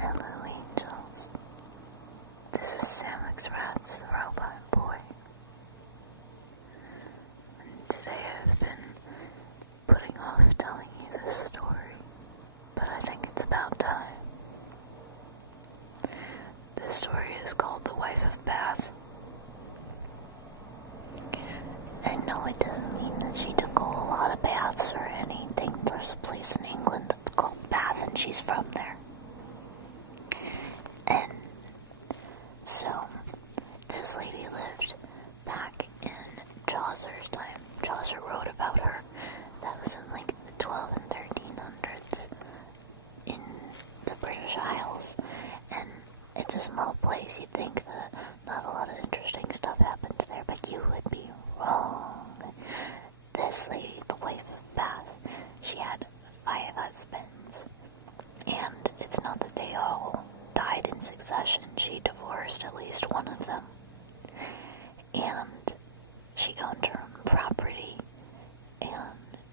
Hello, angels. This is Samix Rats, the robot boy. And today I've been putting off telling you this story, but I think it's about time. This story is called The Wife of Bath. And no, it doesn't mean that she took a whole lot of baths or anything. There's a place in England that's called Bath, and she's from there. And so, this lady lived back in Chaucer's time. Chaucer wrote about her. That was in like the 12 and 1300s in the British Isles. And it's a small place. You'd think that not a lot of interesting stuff happened there, but you would be wrong. This lady, the wife of Bath, she had 5 husbands. And it's not that they all died in succession. She divorced at least one of them. And she owned her own property. And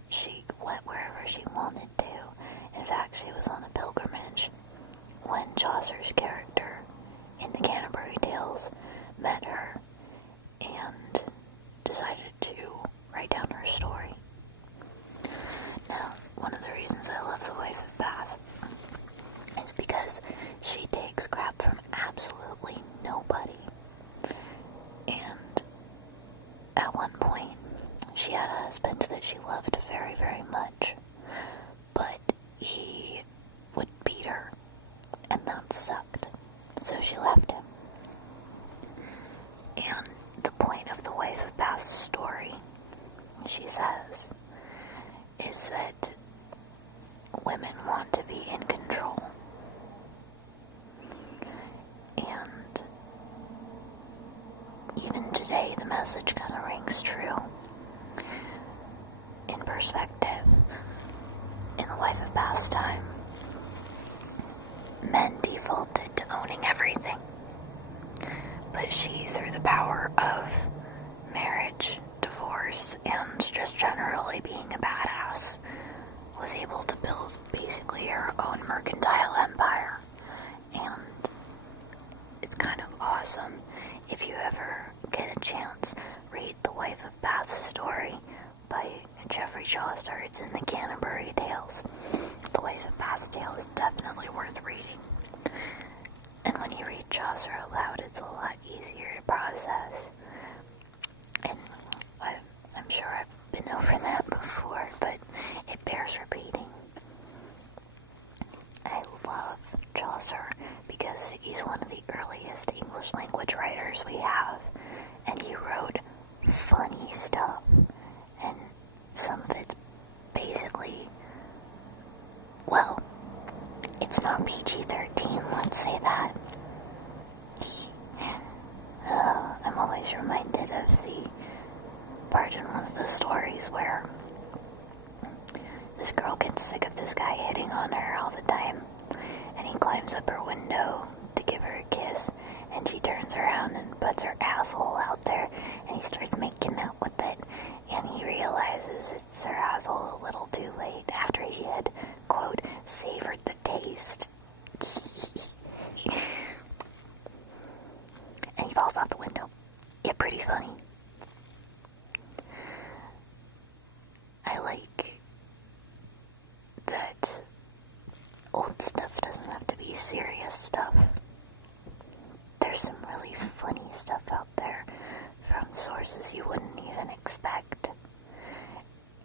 she went wherever she wanted to. In fact, she was on a pilgrimage when Chaucer's character in the Canterbury Tales met her and decided to write down her story. Now, one of the reasons I love The Wife of Bath is because she takes crap from absolutely nobody. And at one point, she had a husband that she loved very, very much, but he would beat her, and that sucked. So she left him. And the point of The Wife of Bath's story, she says, is that women want to be in control. And even today, the message kind of rings true. In perspective, in The Wife of Bath's time, men defaulted to owning everything. But she, through the power of marriage, divorce, and just generally being a badass, was able to build basically her own mercantile empire. And it's kind of awesome. If you ever get a chance, read The Wife of Bath's story by Geoffrey Chaucer. It's in the Canterbury Tales. The Wife of Bath's tale is definitely worth reading. And when you read Chaucer aloud, it's a lot easier to process. And I'm sure I've been over that before, but it bears repeating. I love Chaucer because he's one of the earliest English language writers we have, and he wrote funny stuff, and some of it's basically, well, it's not PG-13, let's say that. I'm always reminded of the part in one of the stories where this girl gets sick of this guy hitting on her all the time, and he climbs up her window to give her a kiss, and she turns around and puts her asshole out there, and he starts making out with it, and he realizes it's her asshole a little too late after he had, quote, savored the taste. And he falls out the window. Yeah, pretty funny. I like that old stuff doesn't have to be serious stuff. There's some really funny stuff out there from sources you wouldn't even expect.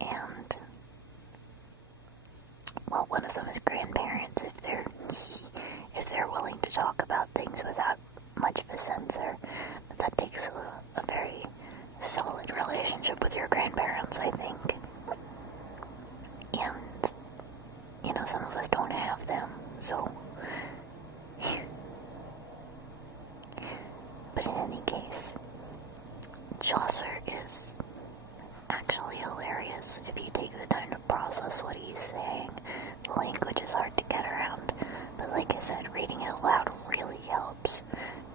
And, well, one of them is grandparents, if they're willing to talk about things without much of a censor. But that takes a very solid relationship with your grandparents, I think. And, you know, some of us don't have them, so. But in any case, Chaucer is actually hilarious if you take the time to process what he's saying. The language is hard to get around, but like I said, reading it aloud really helps,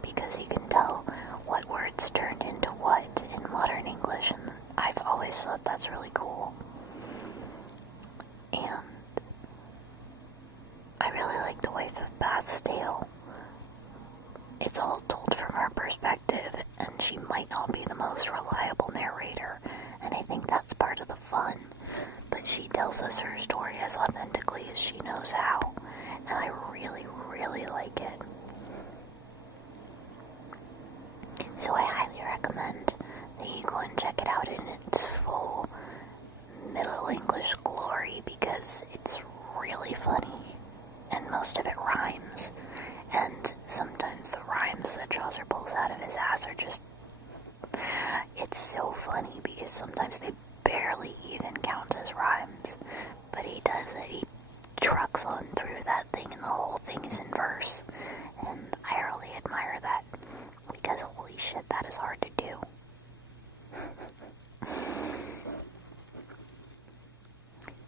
because you can tell what words turned into what in modern English, and I've always thought that's really cool. And I really like The it's all told from her perspective, and she might not be the most reliable narrator, and I think that's part of the fun. But she tells us her story as authentically as she knows how, and I really, really like it. So I highly recommend that you go and check it out in its full Middle English glory, because it's really funny, and most of it rhymes, and sometimes the rhymes that Chaucer pulls out of his ass are just, it's so funny, because sometimes they barely even count as rhymes, but he does it. He trucks on through that thing, and the whole thing is in verse, and I really admire that, because holy shit, that is hard to do.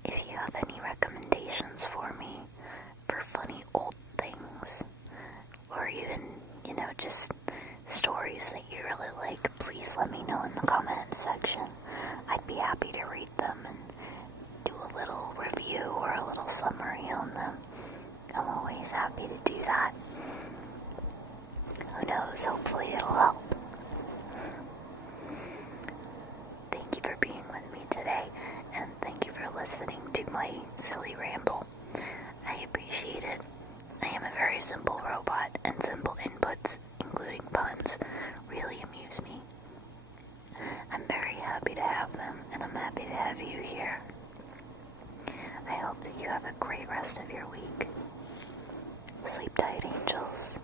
If you have any recommendations for me for funny old things, or even, just stories that you really like, please let me know in the comments section. I'd be happy to read them and do a little review or a little summary on them. I'm always happy to do that. Who knows, hopefully it'll help. Thank you for being with me today, and thank you for listening to my silly ramble. I appreciate it. I am a very simple robot, and simple inputs, including puns, really amuse me. I'm very happy to have them, and I'm happy to have you here. I hope that you have a great rest of your week. Sleep tight, angels.